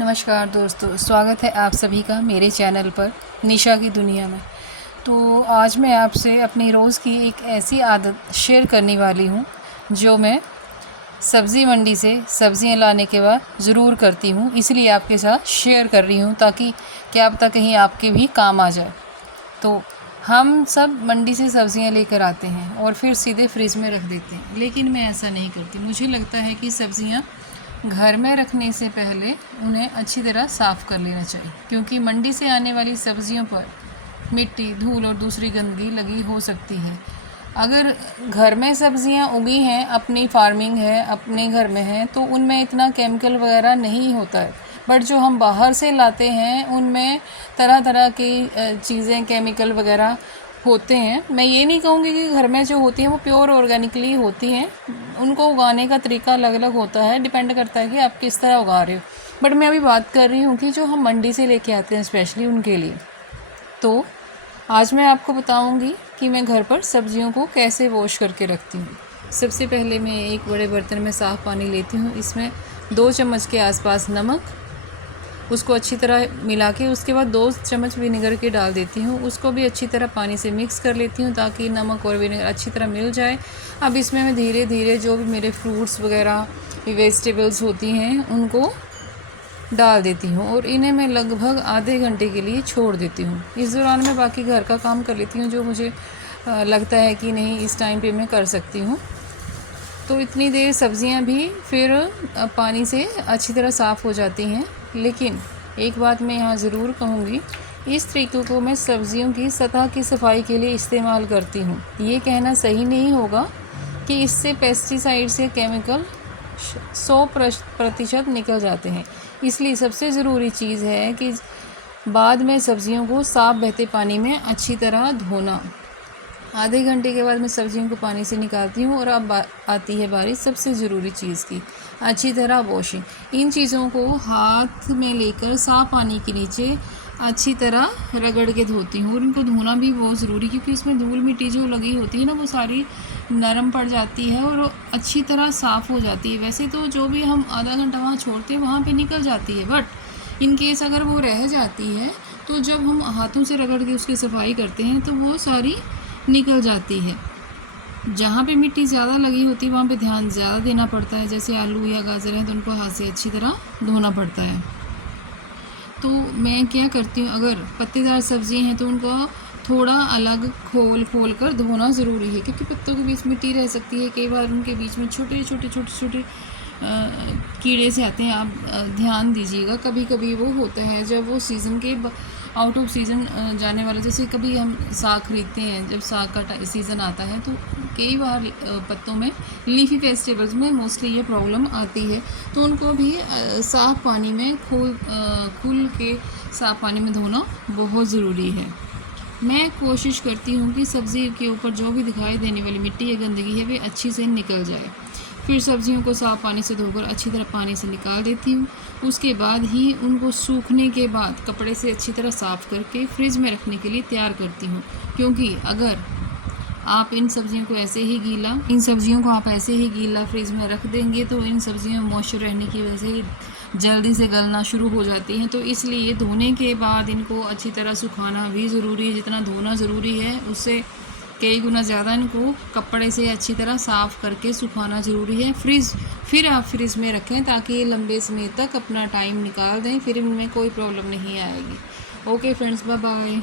नमस्कार दोस्तों, स्वागत है आप सभी का मेरे चैनल पर निशा की दुनिया में। तो आज मैं आपसे अपनी रोज़ की एक ऐसी आदत शेयर करने वाली हूँ जो मैं सब्ज़ी मंडी से सब्ज़ियाँ लाने के बाद ज़रूर करती हूँ। इसलिए आपके साथ शेयर कर रही हूँ ताकि क्या पता कहीं आपके भी काम आ जाए। तो हम सब मंडी से सब्ज़ियाँ लेकर आते हैं और फिर सीधे फ्रिज में रख देते हैं, लेकिन मैं ऐसा नहीं करती। मुझे लगता है कि सब्ज़ियाँ घर में रखने से पहले उन्हें अच्छी तरह साफ़ कर लेना चाहिए, क्योंकि मंडी से आने वाली सब्ज़ियों पर मिट्टी, धूल और दूसरी गंदगी लगी हो सकती है। अगर घर में सब्ज़ियाँ उगी हैं, अपनी फार्मिंग है, अपने घर में है, तो उनमें इतना केमिकल वगैरह नहीं होता है। बट जो हम बाहर से लाते हैं उनमें तरह तरह की चीज़ें, केमिकल वगैरह होते हैं। मैं ये नहीं कहूँगी कि घर में जो होती हैं वो प्योर ऑर्गेनिकली होती हैं, उनको उगाने का तरीका अलग अलग होता है, डिपेंड करता है कि आप किस तरह उगा रहे हो। बट मैं अभी बात कर रही हूँ कि जो हम मंडी से लेके आते हैं स्पेशली उनके लिए। तो आज मैं आपको बताऊंगी कि मैं घर पर सब्जियों को कैसे वॉश करके रखती हूँ। सबसे पहले मैं एक बड़े बर्तन में साफ़ पानी लेती हूँ, इसमें 2 चम्मच के आसपास नमक, उसको अच्छी तरह मिला के उसके बाद 2 चम्मच विनेगर के डाल देती हूँ। उसको भी अच्छी तरह पानी से मिक्स कर लेती हूँ ताकि नमक और विनेगर अच्छी तरह मिल जाए। अब इसमें मैं धीरे धीरे जो भी मेरे फ्रूट्स वगैरह, वेजिटेबल्स होती हैं उनको डाल देती हूँ और इन्हें मैं लगभग आधे घंटे के लिए छोड़ देती हूँ। इस दौरान मैं बाकी घर का काम कर लेती हूँ जो मुझे लगता है कि नहीं इस टाइम पे मैं कर सकती हूँ। तो इतनी देर सब्ज़ियाँ भी फिर पानी से अच्छी तरह साफ़ हो जाती हैं। लेकिन एक बात मैं यहाँ ज़रूर कहूँगी, इस तरीक़े को मैं सब्ज़ियों की सतह की सफाई के लिए इस्तेमाल करती हूँ। ये कहना सही नहीं होगा कि इससे पेस्टिसाइड्स या केमिकल 100% निकल जाते हैं। इसलिए सबसे ज़रूरी चीज़ है कि बाद में सब्ज़ियों को साफ़ बहते पानी में अच्छी तरह धोना। आधे घंटे के बाद मैं सब्ज़ियों को पानी से निकालती हूँ और अब आती है बारी सबसे ज़रूरी चीज़ की, अच्छी तरह वॉशिंग। इन चीज़ों को हाथ में लेकर साफ़ पानी के नीचे अच्छी तरह रगड़ के धोती हूँ। और इनको धोना भी बहुत ज़रूरी, क्योंकि इसमें धूल मिट्टी जो लगी होती है ना वो सारी नरम पड़ जाती है और अच्छी तरह साफ़ हो जाती है। वैसे तो जो भी हम आधा घंटा वहाँ छोड़ते हैं वहाँ पे निकल जाती है, बट इन केस अगर वो रह जाती है तो जब हम हाथों से रगड़ के उसकी सफाई करते हैं तो वो सारी निकल जाती है। जहाँ पे मिट्टी ज़्यादा लगी होती है वहाँ पे ध्यान ज़्यादा देना पड़ता है। जैसे आलू या गाजर हैं तो उनको हाथ से अच्छी तरह धोना पड़ता है। तो मैं क्या करती हूँ, अगर पत्तेदार सब्ज़ी हैं तो उनको थोड़ा अलग खोल कर धोना ज़रूरी है, क्योंकि पत्तों के बीच मिट्टी रह सकती है। कई बार उनके बीच में छोटे छोटे कीड़े से आते हैं। आप ध्यान दीजिएगा, कभी कभी वो होता है जब वो सीज़न के आउट ऑफ सीज़न जाने वाला, जैसे कभी हम साग खरीदते हैं, जब साग का सीज़न आता है तो कई बार पत्तों में, लीफी वेजिटेबल्स में मोस्टली ये प्रॉब्लम आती है। तो उनको भी साफ़ पानी में खुल के साफ़ पानी में धोना बहुत ज़रूरी है। मैं कोशिश करती हूँ कि सब्ज़ी के ऊपर जो भी दिखाई देने वाली मिट्टी या गंदगी है वे अच्छी से निकल जाए। फिर सब्जियों को साफ़ पानी से धोकर अच्छी तरह पानी से निकाल देती हूँ। उसके बाद ही उनको सूखने के बाद कपड़े से अच्छी तरह साफ़ करके फ्रिज में रखने के लिए तैयार करती हूँ। क्योंकि अगर आप इन सब्जियों को ऐसे ही गीला फ्रिज में रख देंगे तो इन सब्जियों में मॉइस्चर रहने की वजह से जल्दी से गलना शुरू हो जाती हैं। तो इसलिए धोने के बाद इनको अच्छी तरह सुखाना भी ज़रूरी है। जितना धोना ज़रूरी है उससे कई गुना ज़्यादा इनको कपड़े से अच्छी तरह साफ़ करके सुखाना ज़रूरी है। फिर आप फ्रिज में रखें ताकि ये लंबे समय तक अपना टाइम निकाल दें, फिर इनमें कोई प्रॉब्लम नहीं आएगी। Okay friends, bye bye.